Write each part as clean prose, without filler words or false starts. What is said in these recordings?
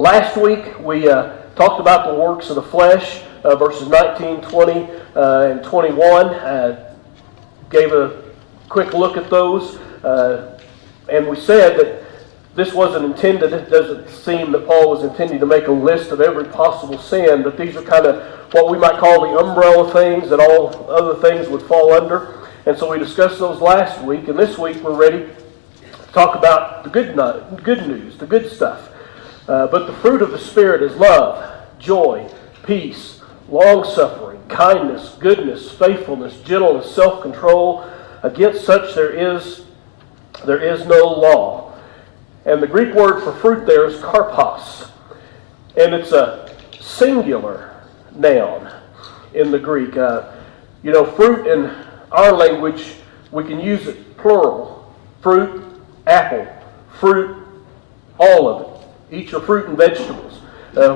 Last week we talked about the works of the flesh, verses 19, 20, and 21. Gave a quick look at those. And we said that this wasn't intended, it doesn't seem that Paul was intending to make a list of every possible sin, but these are kind of what we might call the umbrella things that all other things would fall under. And so we discussed those last week, and this week we're ready to talk about the good news, the good stuff. But the fruit of the Spirit is love, joy, peace, long-suffering, kindness, goodness, faithfulness, gentleness, self-control. Against such there is no law. And the Greek word for fruit there is karpos. And it's a singular noun in the Greek. Fruit in our language, we can use it plural. Fruit, apple, fruit, all of it. Each are fruit and vegetables,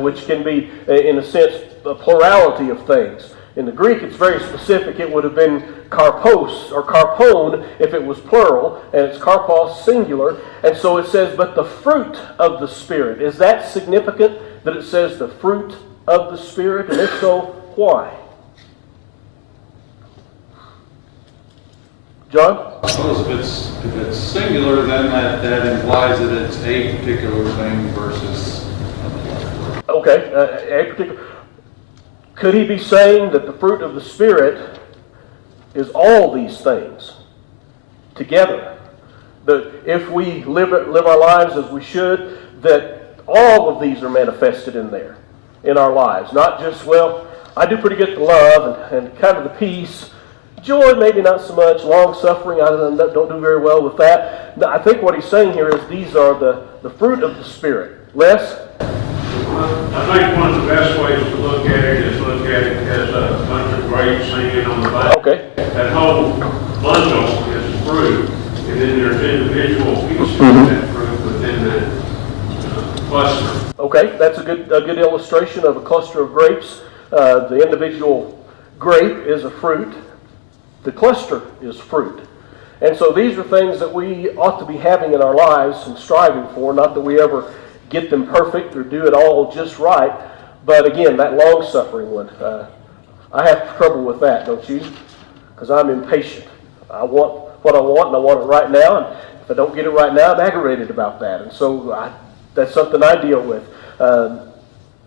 which can be, in a sense, a plurality of things. In the Greek, it's very specific. It would have been karpos or karpon if it was plural, and it's karpos singular. And so it says, but the fruit of the Spirit. Is that significant that it says the fruit of the Spirit? And if so, why? John? Well, if it's singular, then that implies that it's a particular thing versus another. Okay, a particular. Could he be saying that the fruit of the Spirit is all these things together? That if we live our lives as we should, that all of these are manifested in there, in our lives. Not just, well, I do pretty good at the love and kind of the peace. Joy, maybe not so much. Long-suffering, I don't do very well with that. No, I think what he's saying here is these are the fruit of the Spirit. Les? I think one of the best ways to look at it is look at it as a bunch of grapes hanging on the back. Okay. That whole bundle is fruit, and then there's individual pieces of that fruit within that cluster. Okay, that's a good illustration of a cluster of grapes. The individual grape is a fruit. The cluster is fruit. And so these are things that we ought to be having in our lives and striving for. Not that we ever get them perfect or do it all just right. But again, that long-suffering one, I have trouble with that, don't you? Because I'm impatient. I want what I want, and I want it right now. And if I don't get it right now, I'm aggravated about that. And so that's something I deal with.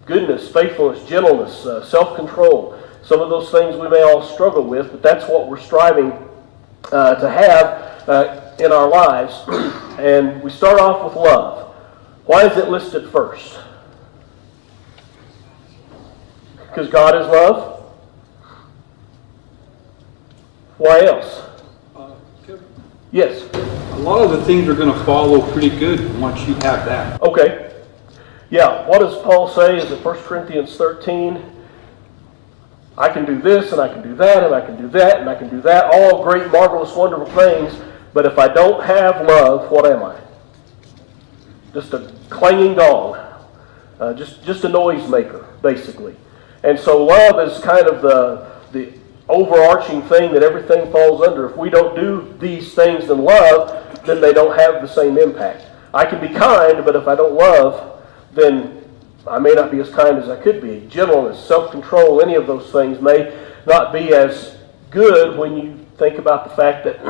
Goodness, faithfulness, gentleness, self-control. Some of those things we may all struggle with, but that's what we're striving to have in our lives. And we start off with love. Why is it listed first? Because God is love? Why else? Yes? A lot of the things are going to follow pretty good once you have that. Okay. Yeah, what does Paul say? Is it 1 Corinthians 13? I can do this, and I can do that, and I can do that, and I can do that. All great, marvelous, wonderful things. But if I don't have love, what am I? Just a clanging gong. Just a noisemaker, basically. And so love is kind of the overarching thing that everything falls under. If we don't do these things in love, then they don't have the same impact. I can be kind, but if I don't love, then I may not be as kind as I could be. Gentleness, self-control, any of those things may not be as good when you think about the fact that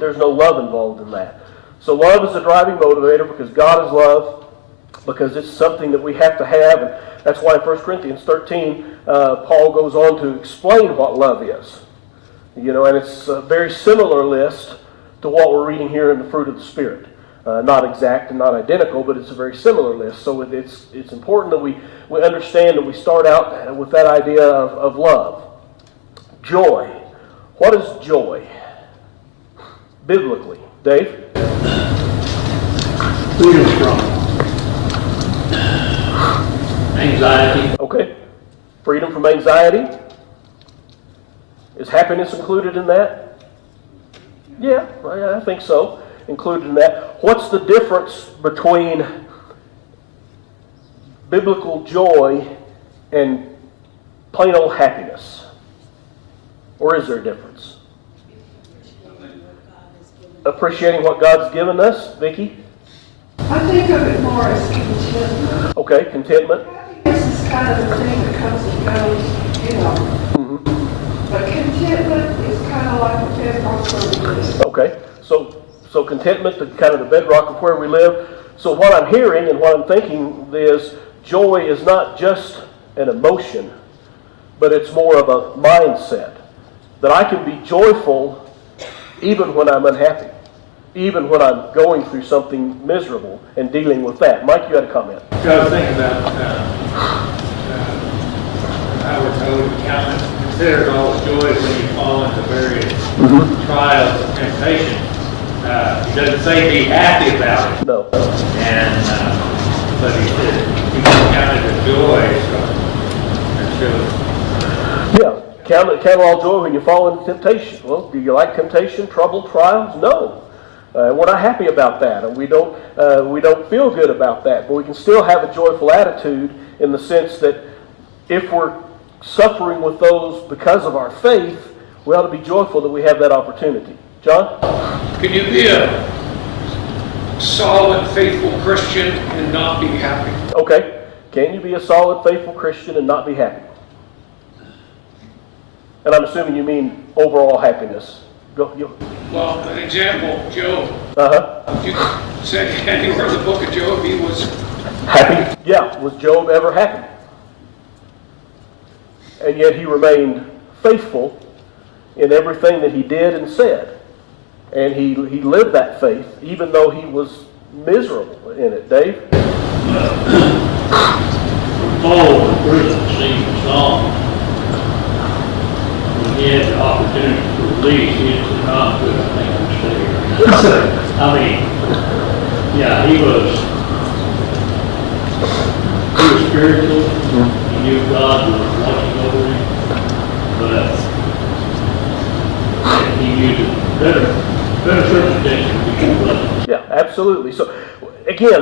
there's no love involved in that. So love is a driving motivator because God is love, because it's something that we have to have. And that's why in 1 Corinthians 13, Paul goes on to explain what love is. And it's a very similar list to what we're reading here in the fruit of the Spirit. Not exact and not identical, but it's a very similar list. So it's important that we understand that we start out with that idea of love. Joy. What is joy? Biblically. Dave? Freedom from anxiety. Okay. Freedom from anxiety. Is happiness included in that? Yeah, I think so. Included in that. What's the difference between biblical joy and plain old happiness? Or is there a difference? Appreciating what God's given us, Vicki? I think of it more as contentment. Okay, contentment. Happiness is kind of a thing that comes and goes, you know. Mm-hmm. But contentment is kind of like a bedrock for me. Okay, so contentment, the kind of the bedrock of where we live. So what I'm hearing and what I'm thinking is joy is not just an emotion, but it's more of a mindset. That I can be joyful even when I'm unhappy, even when I'm going through something miserable and dealing with that. Mike, you had a comment. I was thinking about I would consider it all joy when you fall into various trials and temptations. He doesn't say be happy about it. No. And but he said you can count it as joy. So Yeah, count it all joy when you fall into temptation. Well, do you like temptation, trouble, trials? No. We're not happy about that, and we don't feel good about that. But we can still have a joyful attitude in the sense that if we're suffering with those because of our faith, we ought to be joyful that we have that opportunity. John? Can you be a solid, faithful Christian and not be happy? Okay. Can you be a solid, faithful Christian and not be happy? And I'm assuming you mean overall happiness. Well, an example, Job. Uh-huh. You said anywhere in the book of Job he was Happy? Yeah. Was Job ever happy? And yet he remained faithful in everything that he did and said. And he lived that faith, even though he was miserable in it. Dave? Paul, the person sings a song. When he had the opportunity to release, he was not good, I think I'm saying. I mean, yeah, he was spiritual. He knew God was watching over him, but he used it better circumstances we can bless. Yeah, absolutely. So, again,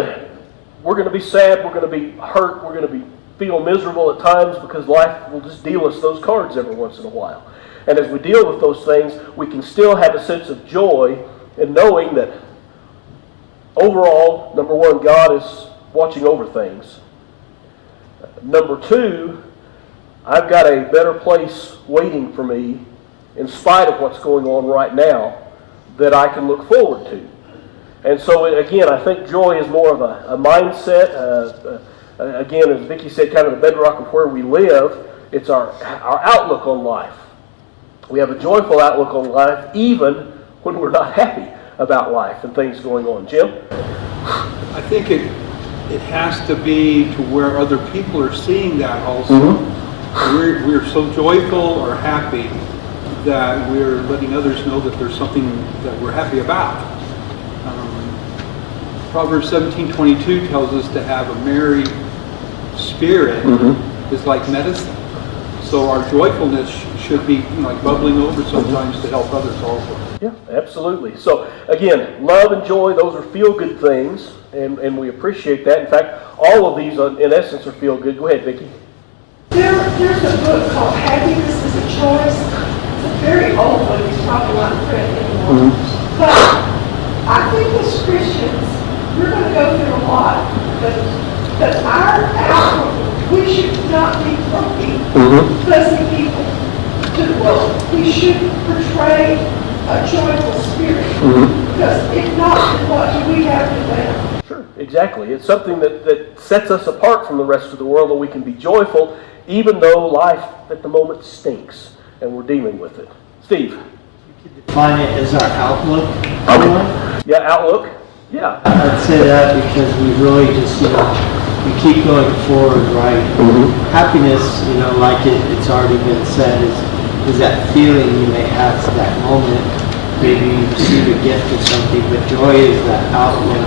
we're going to be sad, we're going to be hurt, we're going to feel miserable at times because life will just deal us those cards every once in a while. And as we deal with those things, we can still have a sense of joy in knowing that overall, number one, God is watching over things. Number two, I've got a better place waiting for me in spite of what's going on right now that I can look forward to. And so, again, I think joy is more of a mindset. Again, as Vicki said, kind of the bedrock of where we live. It's our outlook on life. We have a joyful outlook on life even when we're not happy about life and things going on. Jim? I think it has to be to where other people are seeing that also. We're so joyful or happy that we're letting others know that there's something that we're happy about. Proverbs 17:22 tells us to have a merry spirit is like medicine. So our joyfulness should be like bubbling over sometimes to help others also. Yeah, absolutely. So again, love and joy, those are feel-good things, and we appreciate that. In fact, all of these in essence are feel-good. Go ahead, Vicki. There's a book called Happiness is a Choice. It's a very old one. It's probably not read anymore. But I think as Christians, we're going to go through a lot. But our outlook, we should not be grumpy, fuzzy people to the world. We should portray a joyful spirit. Because if not, then what do we have to them? Sure, exactly. It's something that sets us apart from the rest of the world, that we can be joyful even though life at the moment stinks and we're dealing with it. Steve? Define it as our outlook. Yeah, outlook. Yeah. I'd say that because we really just, we keep going forward, right? Happiness, like it's already been said, is that feeling you may have to that moment. Maybe you receive a gift or something, but joy is that outlook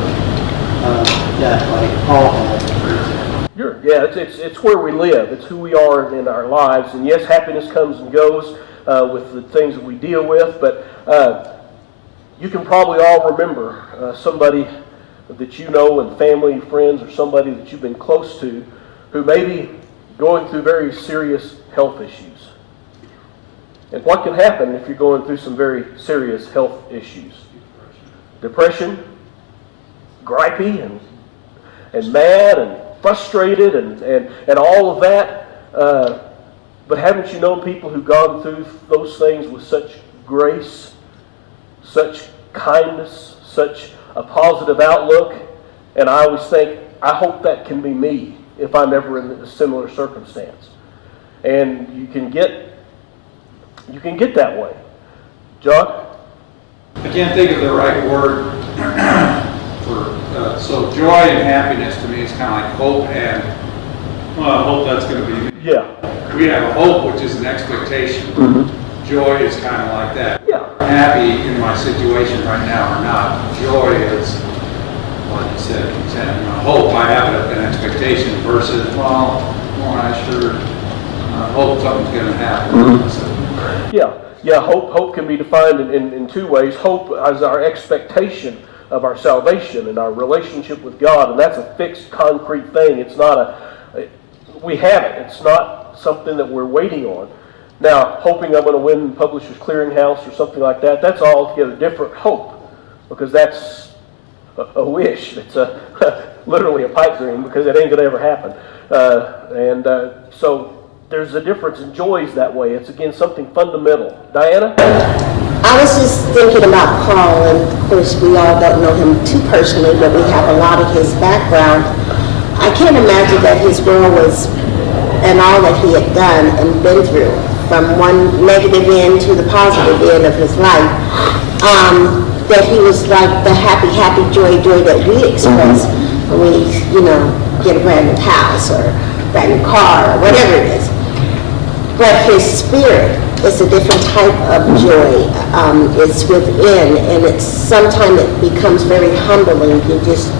that, like Paul had. Sure. Yeah, it's where we live. It's who we are in our lives. And yes, happiness comes and goes with the things that we deal with, but you can probably all remember somebody that you know, and family, friends, or somebody that you've been close to who may be going through very serious health issues. And what can happen if you're going through some very serious health issues? Depression, gripey, and and mad and frustrated and all of that. But haven't you known people who've gone through those things with such grace, such kindness, such a positive outlook? And I always think, I hope that can be me if I'm ever in a similar circumstance. And you can get that way. John? I can't think of the right word so joy and happiness to me is kind of like hope and, well, I hope that's going to be me. Yeah. We have a hope, which is an expectation. Mm-hmm. Joy is kind of like that. Yeah. I'm happy in my situation right now or not. Joy is, like you said, content. Hope, I have an expectation versus, well, I sure hope something's going to happen. Mm-hmm. Yeah. Hope can be defined in two ways. Hope as our expectation of our salvation and our relationship with God, and that's a fixed, concrete thing. It's not we have it. It's not something that we're waiting on. Now, hoping I'm going to win Publishers Clearinghouse or something like that, that's altogether different hope, because that's a wish. It's literally a pipe dream, because it ain't going to ever happen. So there's a difference in joys that way. It's, again, something fundamental. Diana? I was just thinking about Paul, and of course we all don't know him too personally, but we have a lot of his background. I can't imagine that his world was, and all that he had done and been through, from one negative end to the positive end of his life, that he was like the happy joy that we express when we, get a brand new house or brand new car or whatever it is. But his spirit is a different type of joy. It's within, and sometimes it becomes very humbling. You just,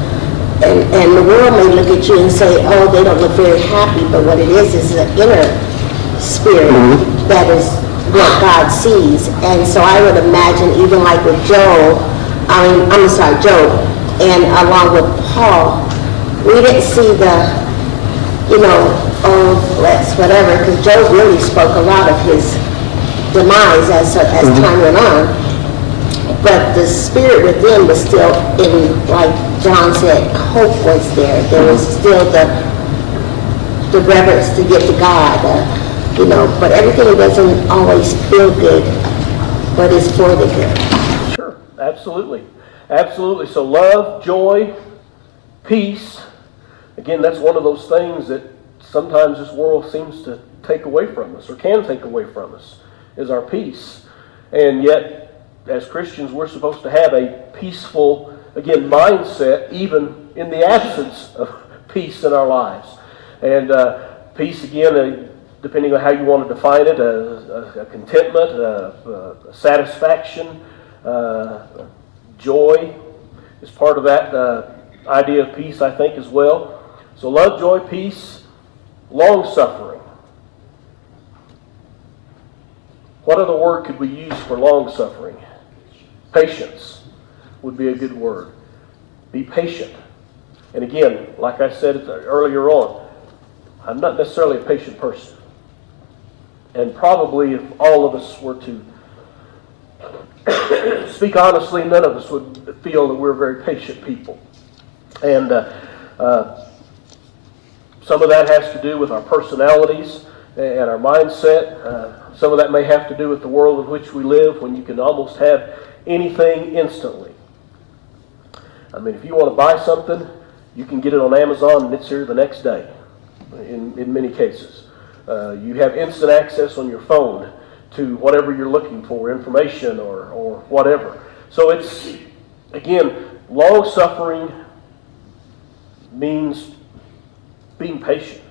and the world may look at you and say, oh, they don't look very happy, but what it is an inner spirit that is what God sees. And so I would imagine, even like with Job, and along with Paul, we didn't see the, let's whatever, because Job really spoke a lot of his demise as time went on. But the spirit within was still in, like John said, hope was there. There was still the reverence to get to God, but everything doesn't always feel good, but it's for the good. Sure, absolutely. Absolutely. So love, joy, peace. Again, that's one of those things that sometimes this world seems to take away from us, or can take away from us, is our peace. And yet, as Christians, we're supposed to have a peaceful, again, mindset, even in the absence of peace in our lives. And peace, again, depending on how you want to define it, a contentment, a satisfaction, joy is part of that idea of peace, I think, as well. So love, joy, peace, long-suffering. What other word could we use for long-suffering? Patience would be a good word. Be patient. And again, like I said earlier on, I'm not necessarily a patient person. And probably if all of us were to speak honestly, none of us would feel that we're very patient people. And some of that has to do with our personalities and our mindset. Some of that may have to do with the world in which we live, when you can almost have anything instantly. I mean, if you want to buy something, you can get it on Amazon and it's here the next day, in many cases. You have instant access on your phone to whatever you're looking for, information or whatever. So it's, again, long-suffering means being patient,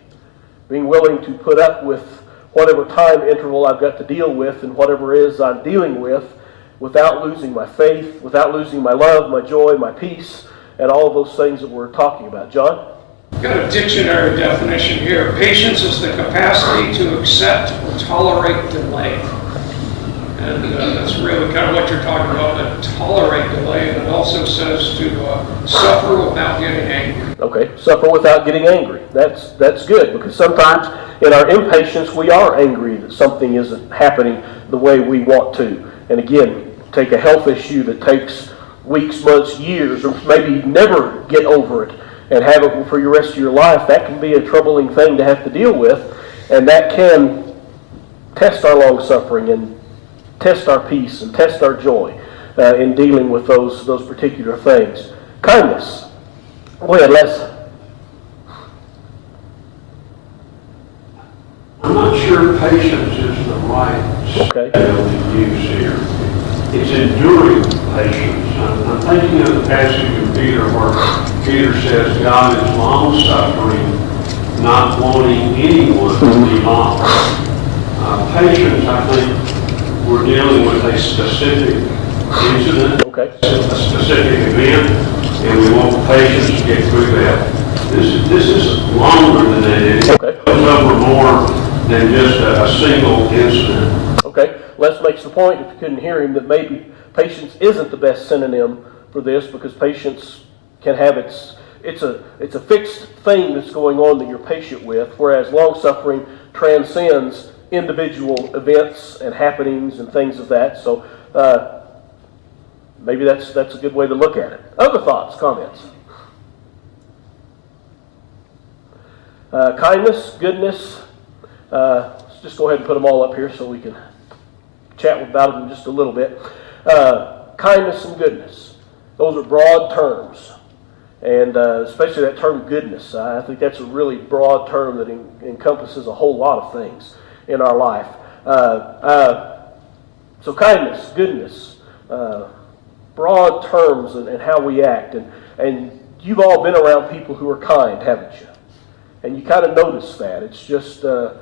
being willing to put up with whatever time interval I've got to deal with and whatever it is I'm dealing with, without losing my faith, without losing my love, my joy, my peace, and all of those things that we're talking about. John? I've got a dictionary definition here. Patience is the capacity to accept or tolerate delay. And that's really kind of what you're talking about, to tolerate delay. And it also says to suffer without getting angry. Okay, suffer without getting angry. That's good, because sometimes in our impatience we are angry that something isn't happening the way we want to. And again, take a health issue that takes weeks, months, years, or maybe never get over it. and have it for your rest of your life, that can be a troubling thing to have to deal with, and that can test our long suffering and test our peace and test our joy in dealing with those particular things. Kindness. Go ahead, Les. I'm not sure patience is the right Okay. scale to use here. It's enduring patience. I'm thinking of the passage in Peter where Peter says God is long-suffering, not wanting anyone to be lost. Patience, I think, we're dealing with a specific incident, Okay. a specific event, and we want patience to get through that. This is longer than that. It Okay. goes over more than just a single incident. Okay, Les makes the point, if you couldn't hear him, that maybe patience isn't the best synonym for this, because patience can have it's a fixed thing that's going on that you're patient with, whereas long-suffering transcends individual events and happenings and things of that. So maybe that's a good way to look at it. Other thoughts, comments? Kindness, goodness. Let's just go ahead and put them all up here so we can chat about them just a little bit. Kindness and goodness. Those are broad terms. And especially that term goodness. I think that's a really broad term that encompasses a whole lot of things in our life. So kindness, goodness, broad terms and how we act. And you've all been around people who are kind, haven't you? And you kind of notice that. It's just how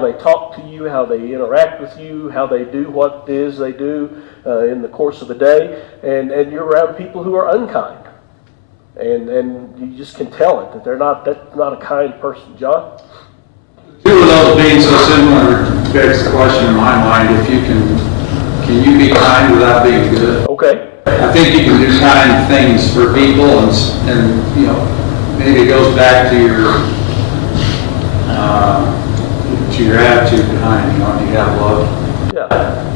they talk to you, how they interact with you, how they do what it is they do in the course of the day. And you're around people who are unkind. And you just can tell it, that that's not a kind person. John? Two of those being so similar begs the question in my mind, if you can you be kind without being good? Okay. I think you can do kind things for people, and you know, maybe it goes back to your attitude behind, you know, do you have love? Yeah.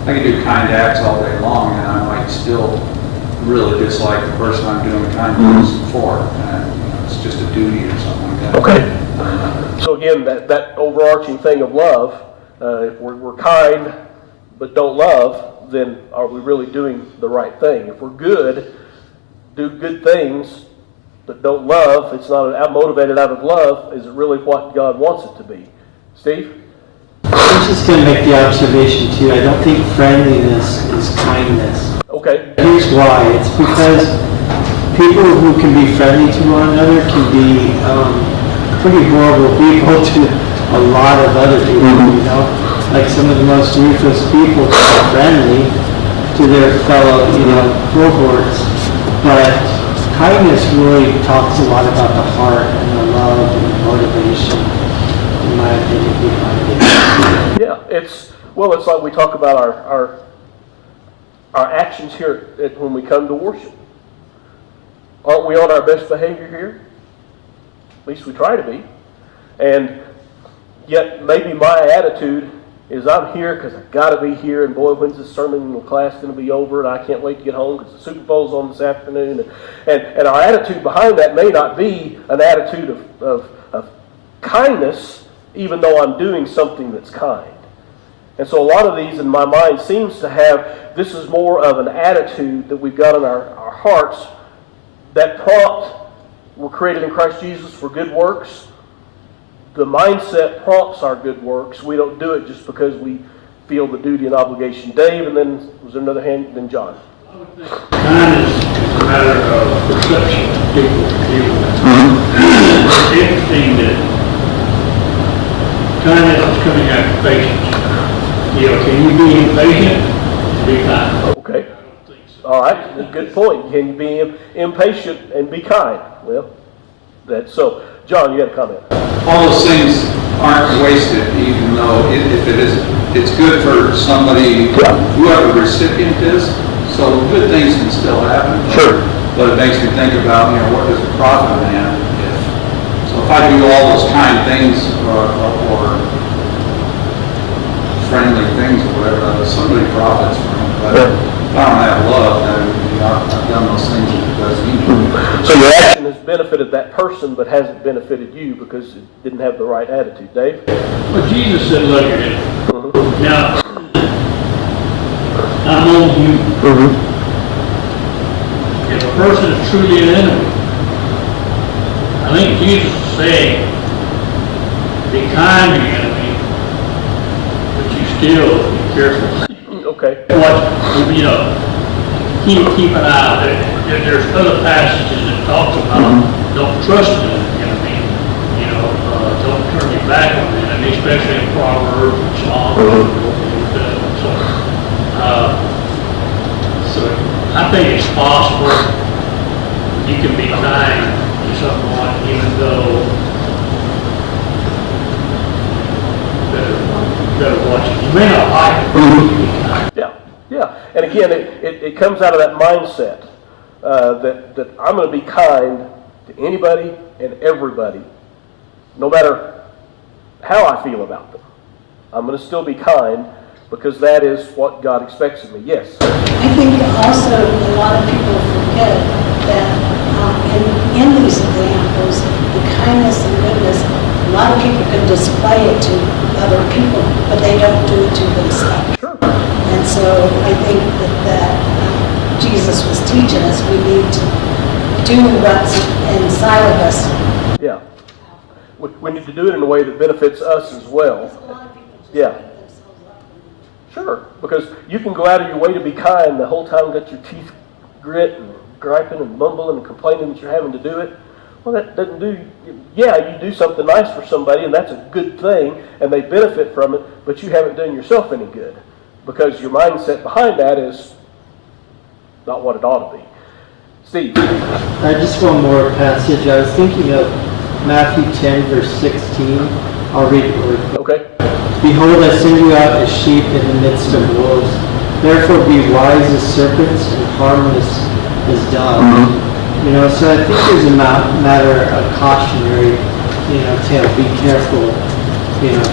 I can do kind acts all day long, and I might still really dislike the person I'm doing kind things for. It's just a duty or something like that. Okay. So again, that overarching thing of love, if we're kind but don't love, then are we really doing the right thing? If we're good, do good things, but don't love, it's not motivated out of love, is it really what God wants it to be? Steve? I'm just going to make the observation too. I don't think friendliness is kindness. Okay. Here's why. It's because people who can be friendly to one another can be pretty horrible people to a lot of other people, you know? Like some of the most ruthless people are friendly to their fellow, you know, cohorts. But kindness really talks a lot about the heart and the love and the motivation, in my opinion, behind it. Yeah, it's like we talk about our actions here when we come to worship. Aren't we on our best behavior here? At least we try to be. And yet maybe my attitude is I'm here because I've got to be here, and boy, when's this sermon class going to be over, and I can't wait to get home because the Super Bowl's on this afternoon. And our attitude behind that may not be an attitude of kindness, even though I'm doing something that's kind. And so a lot of these in my mind seems to have, this is more of an attitude that we've got in our hearts that prompt, we're created in Christ Jesus for good works. The mindset prompts our good works. We don't do it just because we feel the duty and obligation. Dave, and then was there another hand? Then John. Kindness is a matter of perception of people. It's interesting that kindness is coming after patience. You know, can you be impatient and be kind? Okay. All right. Good point. Can you be impatient and be kind? Well, that's so. John, you got a comment. All those things aren't wasted, even though if it is, it's good for somebody, whoever the recipient is. So good things can still happen. Sure. But it makes me think about, you know, what does it profit a man so if I do all those kind things or friendly things or whatever, somebody profits from it. But if I don't have love, then I've done those things that it does you. So your action has benefited that person, but hasn't benefited you because it didn't have the right attitude. Dave? Well, Jesus said, look at it. Now, I'm on you. If a person is truly an enemy, I think Jesus is saying, be kind to your enemy, but you still be careful. Okay. What, you know, keep an eye on it. There's other passages that talk about don't trust an enemy, you know, don't turn your back on the enemy, especially in Proverbs and Psalms. So I think it's possible you can be kind to someone even though better watch it. You may not like it, but you can be kind. Yeah. And again, it comes out of that mindset that I'm going to be kind to anybody and everybody, no matter how I feel about them. I'm going to still be kind because that is what God expects of me. Yes? I think also a lot of people forget that in these examples, the kindness and goodness, a lot of people can display it to other people, but they don't do it to themselves. Sure. And so I think that Jesus was teaching us we need to do what's inside of us. Yeah. We need to do it in a way that benefits us as well. Yeah. Sure. Because you can go out of your way to be kind the whole time, got your teeth grit and griping and mumbling and complaining that you're having to do it. Well, that doesn't do, yeah, you do something nice for somebody and that's a good thing and they benefit from it, but you haven't done yourself any good because your mindset behind that is not what it ought to be. Steve? Just one more passage. I was thinking of Matthew 10, verse 16. I'll read it really quick. Okay. Behold, I send you out as sheep in the midst of wolves. Therefore be wise as serpents and harmless as doves. You know, so I think there's a matter of cautionary, tale. Be careful,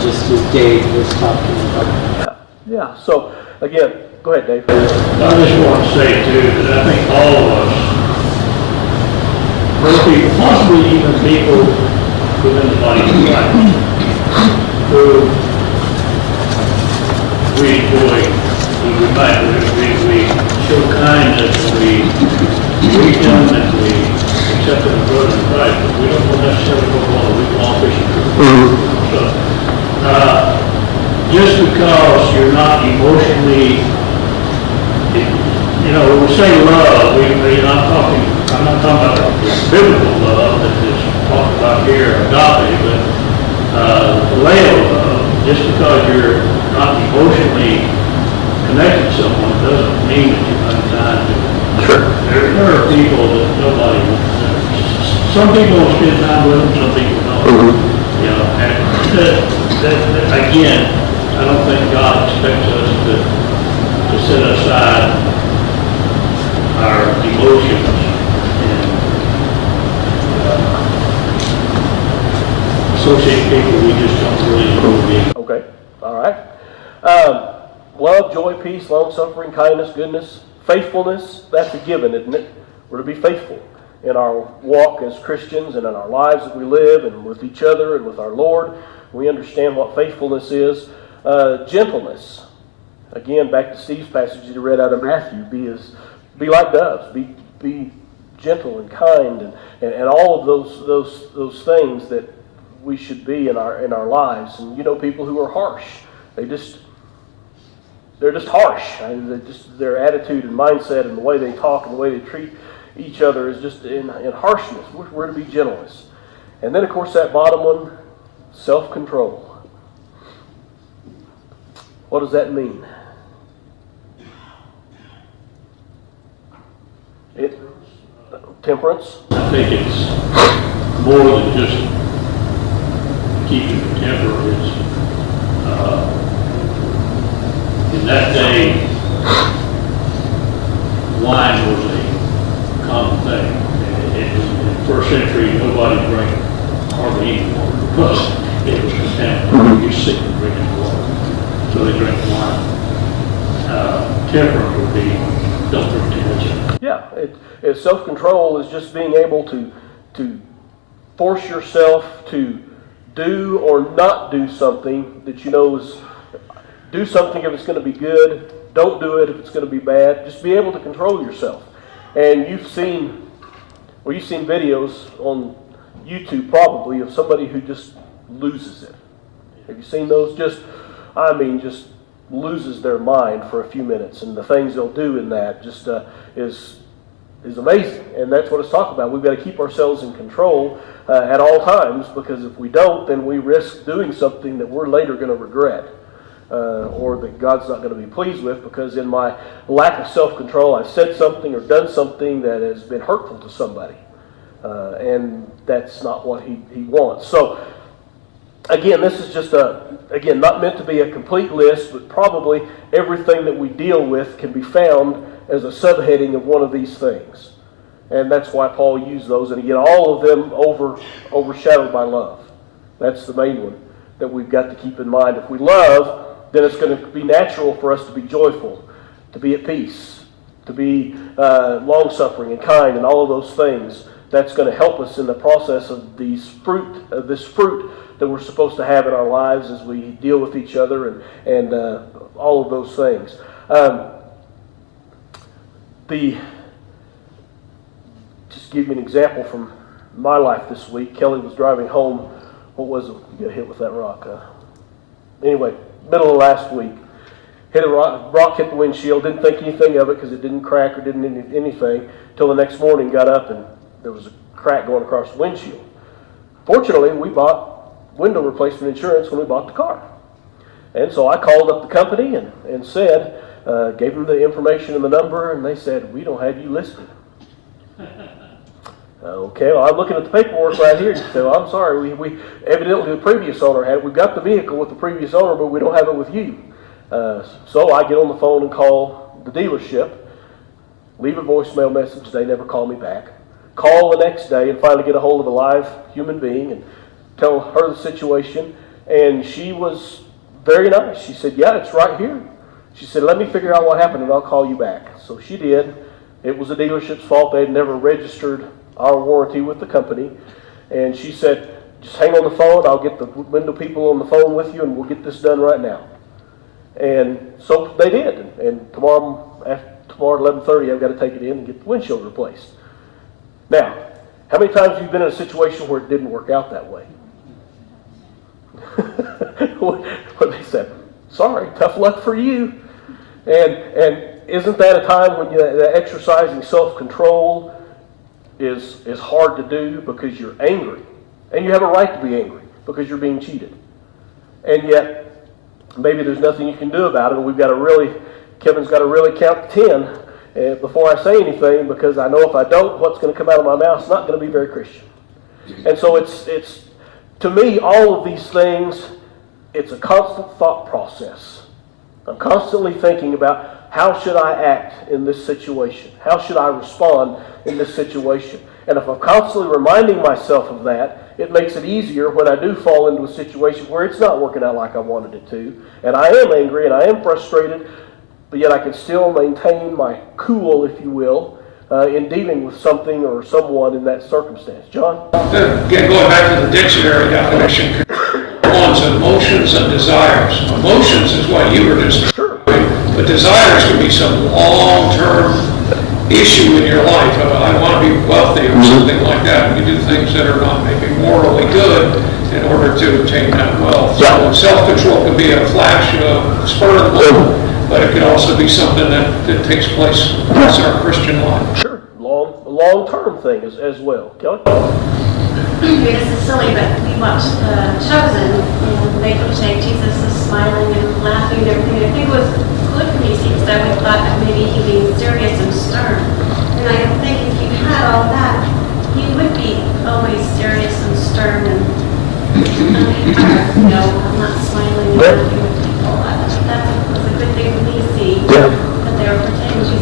just as Dave was talking about. Yeah. So, again, go ahead, Dave. I just want to say, too, that I think all of us, most people, possibly even people within the body of Christ, who we enjoy, we show kindness, we greet them, and we accept them as brothers in Christ, but we don't necessarily go on a week-long fishing trip. So, just because you're not emotionally, when we say love, I'm not talking about biblical love that is talked about here, agape, but phileo love. Just because you're not emotionally connected to someone doesn't mean that you're unkind to them. Sure. There are people that nobody wants to. Some people will spend time with them, some people don't. And again, I don't think God expects us to set aside our emotions and associate people we just don't really know to be. Okay. All right. Love, joy, peace, long-suffering, kindness, goodness, faithfulness, that's a given, isn't it? We're to be faithful in our walk as Christians and in our lives that we live and with each other and with our Lord. We understand what faithfulness is. Gentleness. Again, back to Steve's passage you read out of Matthew. Be like doves. Be gentle and kind and all of those things that we should be in our lives. And people who are harsh, they're just harsh. Their attitude and mindset and the way they talk and the way they treat each other is just in harshness. We're to be gentleness. And then, of course, that bottom one, self-control. What does that mean? Temperance. I think it's more than just keeping the temper. It's in that day, wine was a common thing. In the first century, nobody drank hardly any water because it was contaminated. You're sick of drinking water, so they drank wine. Temperance would be don't drink too much. Yeah, self-control is just being able to force yourself to do or not do something that you know is, do something if it's going to be good, don't do it if it's going to be bad. Just be able to control yourself. And you've seen videos on YouTube probably of somebody who just loses it. Have you seen those? Just loses their mind for a few minutes, and the things they'll do in that just is amazing. And that's what it's talking about. We've got to keep ourselves in control at all times, because if we don't, then we risk doing something that we're later going to regret, or that God's not going to be pleased with, because in my lack of self-control, I've said something or done something that has been hurtful to somebody, and that's not what he wants. So again, this is just not meant to be a complete list, but probably everything that we deal with can be found as a subheading of one of these things. And that's why Paul used those. And again, all of them overshadowed by love. That's the main one that we've got to keep in mind. If we love, then it's going to be natural for us to be joyful, to be at peace, to be long-suffering and kind, and all of those things. That's going to help us in the process of this fruit that we're supposed to have in our lives as we deal with each other and all of those things. Just give you an example from my life this week. Kelly was driving home. What was it? You got hit with that rock. Anyway, middle of last week, hit a rock hit the windshield. Didn't think anything of it because it didn't crack or didn't anything until the next morning. Got up and there was a crack going across the windshield. Fortunately, we bought window replacement insurance when we bought the car. And so I called up the company and said, gave them the information and the number, and they said, we don't have you listed. Okay, well, I'm looking at the paperwork right here. So I'm sorry, we evidently the previous owner had it. We've got the vehicle with the previous owner, but we don't have it with you. So I get on the phone and call the dealership, leave a voicemail message. They never call me back. Call the next day and finally get a hold of a live human being and tell her the situation. And she was very nice. She said, yeah, it's right here. She said, let me figure out what happened and I'll call you back. So she did. It was the dealership's fault. They had never registered our warranty with the company. And she said, just hang on the phone. I'll get the window people on the phone with you and we'll get this done right now. And so they did. And tomorrow at 11:30, I've got to take it in and get the windshield replaced. Now, how many times have you been in a situation where it didn't work out that way? What they said, sorry, tough luck for you. And isn't that a time when exercising self-control is hard to do because you're angry? And you have a right to be angry because you're being cheated. And yet, maybe there's nothing you can do about it. And Kevin's got to really count to 10 before I say anything, because I know if I don't, what's going to come out of my mouth is not going to be very Christian. And so it's to me, all of these things, it's a constant thought process. I'm constantly thinking about how should I act in this situation? How should I respond in this situation? And if I'm constantly reminding myself of that, it makes it easier when I do fall into a situation where it's not working out like I wanted it to. And I am angry and I am frustrated, but yet I can still maintain my cool, if you will, in dealing with something or someone in that circumstance. John? Again, going back to the dictionary definition, wants, emotions and desires. Emotions is what you were just describing, but desires can be some long-term issue in your life. I want to be wealthy or something like that, and you do things that are not maybe morally good in order to obtain that wealth. So self-control can be a flash, a spur of the moment, but it can also be something that takes place across our Christian life. Sure, long-term thing as well. Kelly? This is silly, but we watched Chosen, and they portrayed Jesus as smiling and laughing and everything. I think it was good for me, because I would thought that maybe he'd be serious and stern. And I think if you had all that, he would be always serious and stern and, I'm not smiling and laughing with people. That was a good thing for me to see, that they were portraying Jesus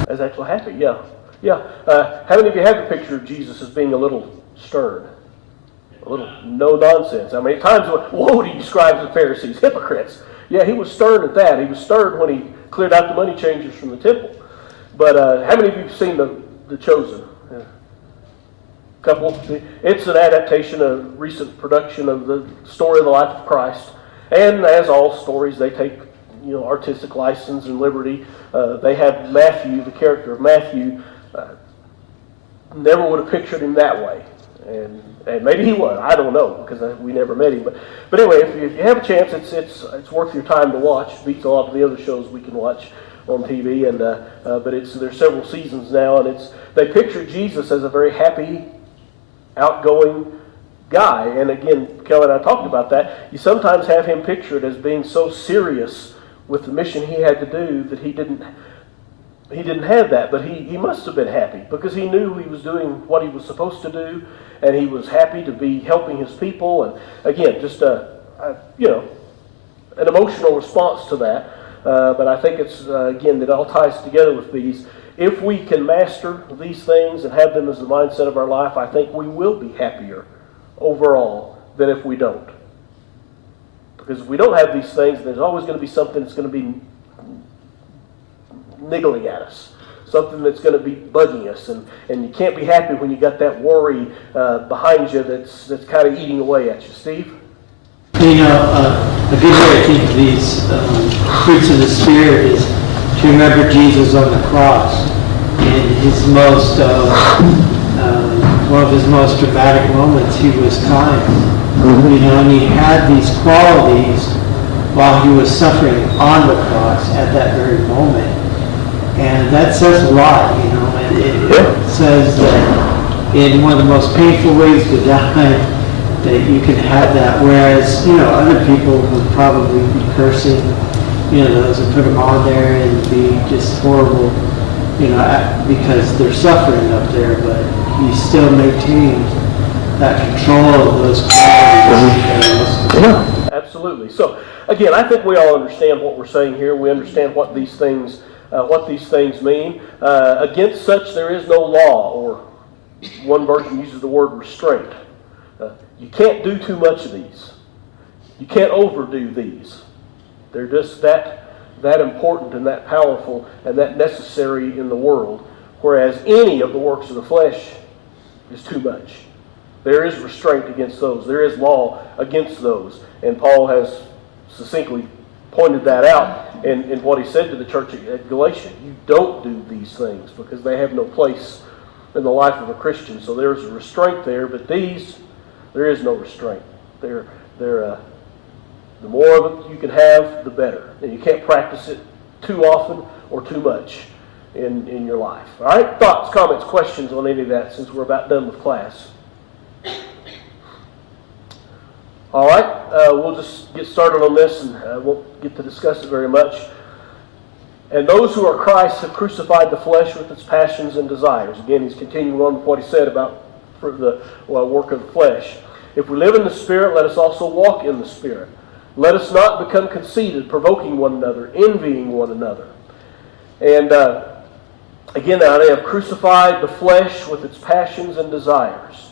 as... As actually happy, yeah. How many of you have the picture of Jesus as being a little stern? A little no nonsense. I mean, at times, woe to you, scribes and Pharisees, hypocrites. Yeah, he was stern at that. He was stern when he cleared out the money changers from the temple. But how many of you have seen The Chosen? Couple. It's an adaptation, a recent production of the story of the life of Christ. And as all stories, they take artistic license and liberty. They have Matthew, the character of Matthew. Never would have pictured him that way, and maybe he was. I don't know because we never met him. But anyway, if you have a chance, it's worth your time to watch. It beats a lot of the other shows we can watch on TV. And but there's several seasons now, and they picture Jesus as a very happy, outgoing guy. And again, Kelly and I talked about that. You sometimes have him pictured as being so serious with the mission he had to do that he didn't have that, but he must have been happy because he knew he was doing what he was supposed to do, and he was happy to be helping his people. And again, just an emotional response to that. But I think it's again that all ties together with these. If we can master these things and have them as the mindset of our life, I think we will be happier overall than if we don't. Because if we don't have these things, there's always going to be something that's going to be niggling at us, something that's going to be bugging us, and you can't be happy when you got that worry behind you that's kind of eating away at you. Steve? A good way to think of these fruits of the Spirit is to remember Jesus on the cross in his most one of his most dramatic moments. He was kind, and he had these qualities while he was suffering on the cross at that very moment. And that says a lot, and it says that in one of the most painful ways to die, that you can have that, whereas, other people would probably be cursing, those who put them on there and be just horrible, because they're suffering up there, but you still maintain that control of those qualities. Absolutely. So, again, I think we all understand what we're saying here. We understand what these things mean. Against such there is no law, or one version uses the word restraint. You can't do too much of these. You can't overdo these. They're just that important and that powerful and that necessary in the world, whereas any of the works of the flesh is too much. There is restraint against those. There is law against those. And Paul has succinctly pointed that out in what he said to the church at Galatia. You don't do these things because they have no place in the life of a Christian. So there's a restraint there, but these, there is no restraint. The more of it you can have, the better. And you can't practice it too often or too much in your life. All right? Thoughts, comments, questions on any of that since we're about done with class? All right, we'll just get started on this and won't get to discuss it very much. And those who are Christ have crucified the flesh with its passions and desires. Again, he's continuing on with what he said about the work of the flesh. If we live in the Spirit, let us also walk in the Spirit. Let us not become conceited, provoking one another, envying one another. And again, now they have crucified the flesh with its passions and desires.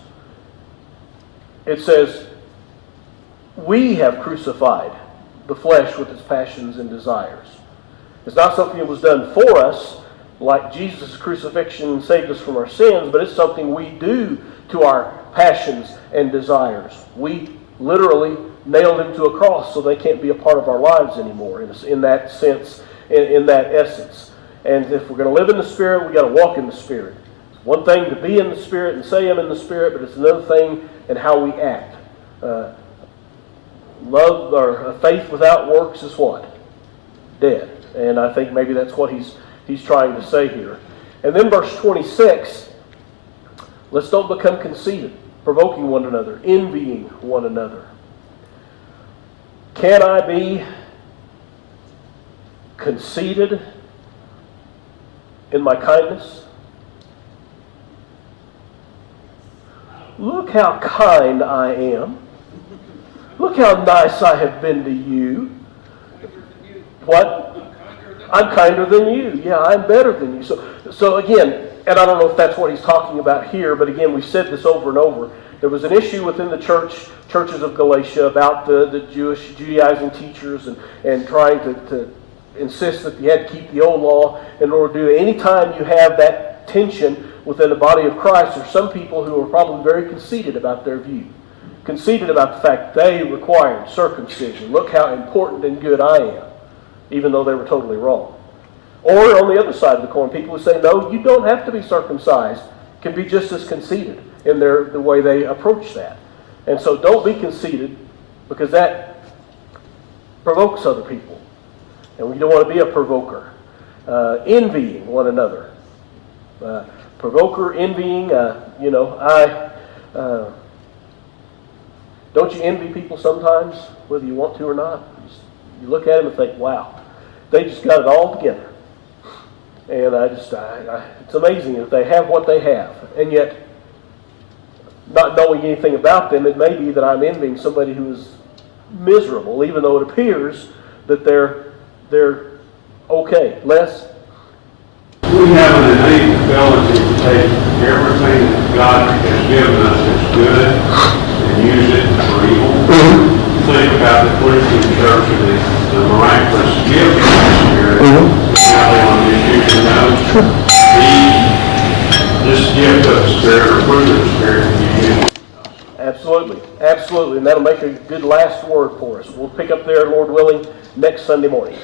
It says, we have crucified the flesh with its passions and desires. It's not something that was done for us, like Jesus' crucifixion saved us from our sins, but it's something we do to our passions and desires. We literally nailed them to a cross so they can't be a part of our lives anymore, in that sense, in that essence. And if we're going to live in the Spirit, we've got to walk in the Spirit. It's one thing to be in the Spirit and say I'm in the Spirit, but it's another thing in how we act. Love or faith without works is what? Dead. And I think maybe that's what he's trying to say here. And then verse 26, let's don't become conceited, provoking one another, envying one another. Can I be conceited in my kindness? Look how kind I am. Look how nice I have been to you. What? I'm kinder than you. Yeah, I'm better than you. So again, and I don't know if that's what he's talking about here, but again, we've said this over and over, There was an issue within the churches of Galatia about the Judaizing teachers and trying to insist that you had to keep the old law in order to do it. Anytime you have that tension within the body of Christ, there's some people who are probably very conceited about their view. Conceited about the fact that they required circumcision. Look how important and good I am, even though they were totally wrong. Or on the other side of the coin, people who say, no, you don't have to be circumcised, can be just as conceited in the way they approach that. And so don't be conceited, because that provokes other people. And we don't want to be a provoker. Envying one another. Provoker, envying, don't you envy people sometimes, whether you want to or not? You look at them and think, wow, they just got it all together. And it's amazing that they have what they have. And yet, not knowing anything about them, it may be that I'm envying somebody who is miserable, even though it appears that they're okay. Les? We have an innate ability to take everything that God has given us that's good and use it for evil. Think about the Corinthian church and the miraculous gift of the Spirit. How they want to use this gift of the Spirit or fruit of the Spirit can be used. Absolutely. Absolutely. And that'll make a good last word for us. We'll pick up there, Lord willing, next Sunday morning.